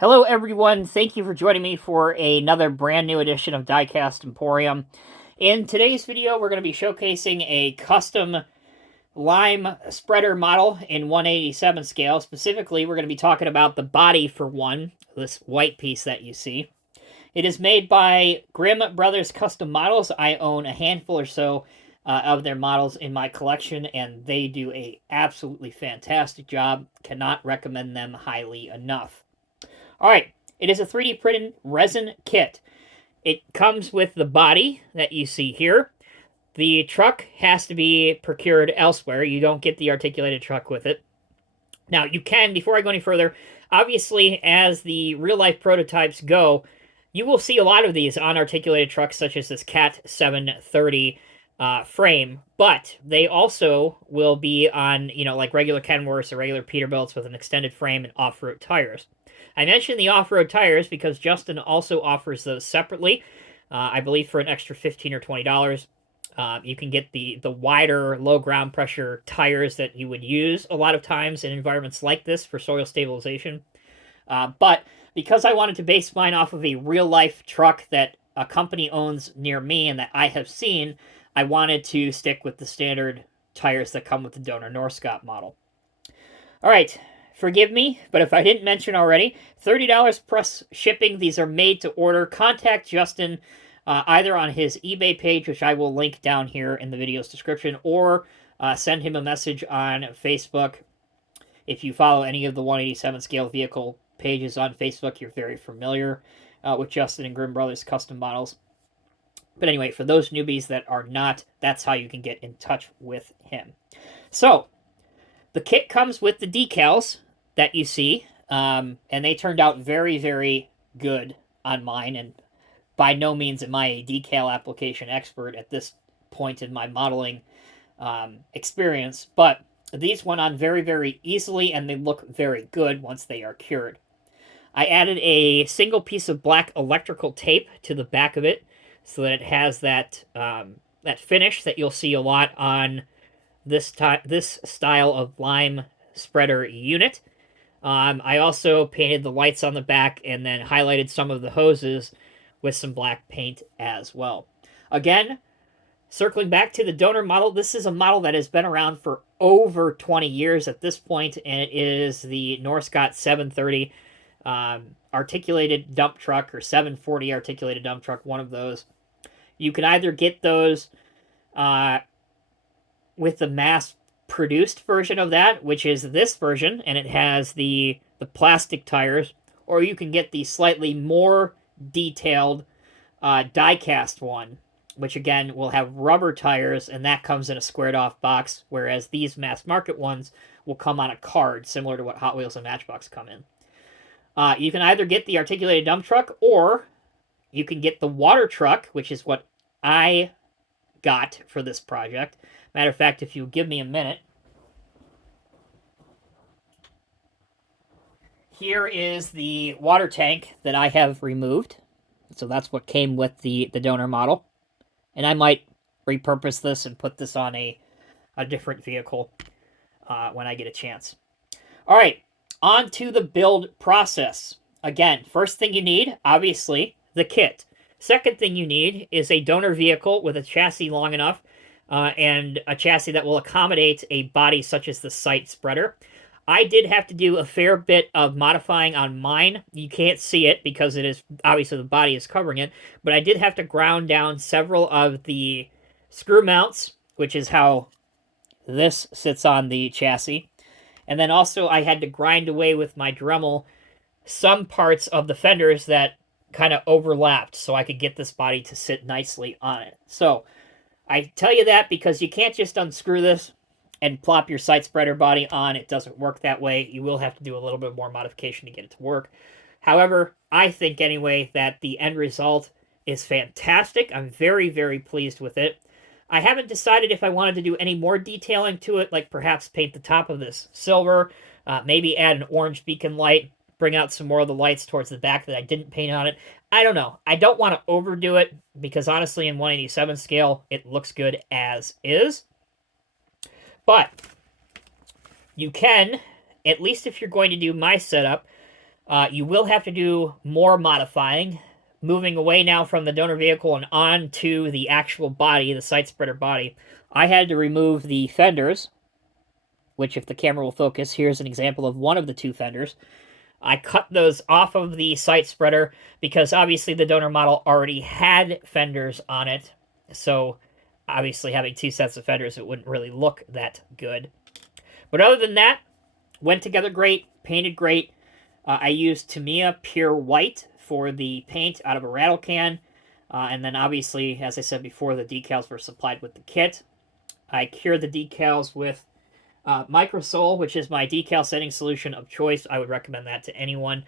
Hello, everyone. Thank you for joining me for another brand new edition of Diecast Emporium. In today's video, we're going to be showcasing a custom lime spreader model in 187 scale. Specifically, we're going to be talking about the body for one, this white piece that you see. It is made by Grimm Brothers Custom Models. I own a handful or so of their models in my collection, and they do a absolutely fantastic job. Cannot recommend them highly enough. All right, it is a 3D printed resin kit. It comes with the body that you see here. The truck has to be procured elsewhere. You don't get the articulated truck with it. Now, you can, before I go any further, obviously, as the real life prototypes go, you will see a lot of these on articulated trucks, such as this Cat 730 frame, but they also will be on, like regular Kenworths or regular Peterbilts with an extended frame and off road tires. I mentioned the off road tires because Justin also offers those separately. I believe for an extra $15 or $20. You can get the wider, low ground pressure tires that you would use a lot of times in environments like this for soil stabilization. But because I wanted to base mine off of a real life truck that a company owns near me and that I have seen, I wanted to stick with the standard tires that come with the Donor Northcott model. All right, forgive me, but if I didn't mention already, $30 plus shipping. These are made to order. Contact Justin either on his eBay page, which I will link down here in the video's description, or send him a message on Facebook. If you follow any of the 187 scale vehicle pages on Facebook, you're very familiar with Justin and Grimm Brothers Custom Models. But anyway, for those newbies that are not, that's how you can get in touch with him. So, the kit comes with the decals that you see, and they turned out very, very good on mine, and by no means am I a decal application expert at this point in my modeling experience, but these went on very, very easily, and they look very good once they are cured. I added a single piece of black electrical tape to the back of it so that it has that that finish that you'll see a lot on this style of lime spreader unit. I also painted the lights on the back and then highlighted some of the hoses with some black paint as well. Again, circling back to the donor model, this is a model that has been around for over 20 years at this point, and it is the Northcott 730 articulated dump truck or 740 articulated dump truck, one of those. You can either get those with the mass-produced version of that, which is this version, and it has the plastic tires, or you can get the slightly more detailed die-cast one, which again will have rubber tires, and that comes in a squared-off box, whereas these mass-market ones will come on a card, similar to what Hot Wheels and Matchbox come in. You can either get the articulated dump truck, or you can get the water truck, which is what I got for this project. Matter of fact, if you give me a minute, here is the water tank that I have removed. So that's what came with the donor model. And I might repurpose this and put this on a different vehicle when I get a chance. All right, on to the build process. Again, first thing you need, obviously, the kit. Second thing you need is a donor vehicle with a chassis long enough and a chassis that will accommodate a body such as the sight spreader. I did have to do a fair bit of modifying on mine. You can't see it because it is obviously the body is covering it, but I did have to ground down several of the screw mounts, which is how this sits on the chassis. And then also I had to grind away with my Dremel some parts of the fenders that kind of overlapped so I could get this body to sit nicely on it. So I tell you that because you can't just unscrew this and plop your sight spreader body on. It doesn't work that way. You will have to do a little bit more modification to get it to work. However, I think anyway that the end result is fantastic. I'm very, very pleased with it. I haven't decided if I wanted to do any more detailing to it, like perhaps paint the top of this silver, maybe add an orange beacon light, bring out some more of the lights towards the back that I didn't paint on it. I don't know. I don't want to overdo it because honestly in 187 scale, it looks good as is. But you can, at least if you're going to do my setup, You will have to do more modifying, moving away now from the donor vehicle and on to the actual body, the sight spreader body. I had to remove the fenders, which if the camera will focus, here's an example of one of the two fenders. I cut those off of the sight spreader because obviously the donor model already had fenders on it. So obviously having two sets of fenders, it wouldn't really look that good. But other than that, went together great, painted great. I used Tamiya Pure White for the paint out of a rattle can. And then obviously, as I said before, the decals were supplied with the kit. I cured the decals with Microsol, which is my decal setting solution of choice. I would recommend that to anyone.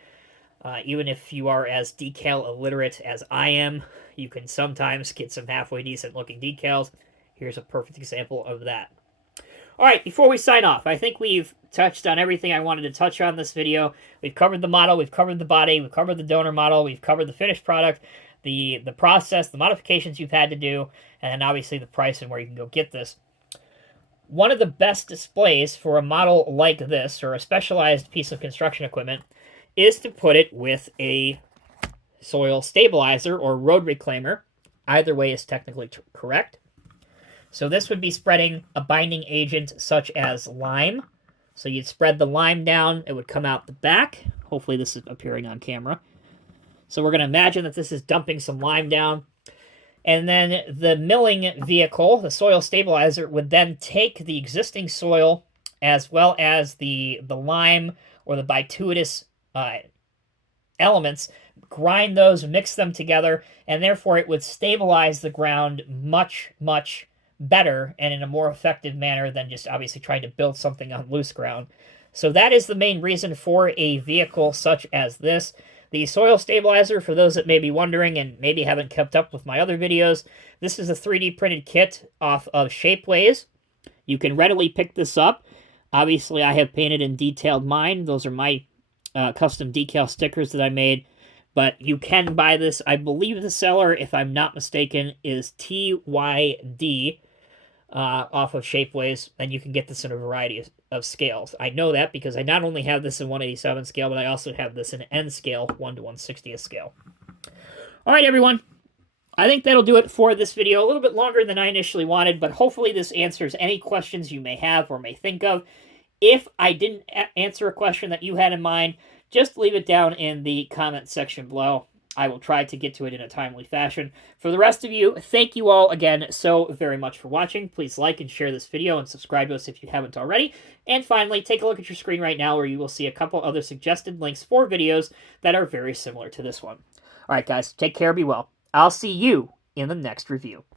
Even if you are as decal illiterate as I am, you can sometimes get some halfway decent looking decals. Here's a perfect example of that. All right, before we sign off, I think we've touched on everything I wanted to touch on this video. We've covered the model, we've covered the body, we've covered the donor model, we've covered the finished product, the process, the modifications you've had to do, and then obviously the price and where you can go get this. One of the best displays for a model like this, or a specialized piece of construction equipment, is to put it with a soil stabilizer or road reclaimer. Either way is technically correct. So this would be spreading a binding agent such as lime. So you'd spread the lime down, it would come out the back. Hopefully this is appearing on camera. So we're going to imagine that this is dumping some lime down. And then the milling vehicle, the soil stabilizer, would then take the existing soil as well as the lime or the bituminous elements, grind those, mix them together, and therefore it would stabilize the ground much, much better and in a more effective manner than just obviously trying to build something on loose ground. So that is the main reason for a vehicle such as this. The soil stabilizer, for those that may be wondering and maybe haven't kept up with my other videos, this is a 3D printed kit off of Shapeways. You can readily pick this up. Obviously, I have painted and detailed mine. Those are my custom decal stickers that I made. But you can buy this. I believe the seller, if I'm not mistaken, is TYD off of Shapeways, and you can get this in a variety of scales. I know that because I not only have this in 1/87 scale, but I also have this in N scale, 1/160th scale. All right, everyone. I think that'll do it for this video. A little bit longer than I initially wanted, but hopefully this answers any questions you may have or may think of. If I didn't answer a question that you had in mind, just leave it down in the comment section below. I will try to get to it in a timely fashion. For the rest of you, thank you all again so very much for watching. Please like and share this video and subscribe to us if you haven't already. And finally, take a look at your screen right now where you will see a couple other suggested links for videos that are very similar to this one. All right, guys, take care, be well. I'll see you in the next review.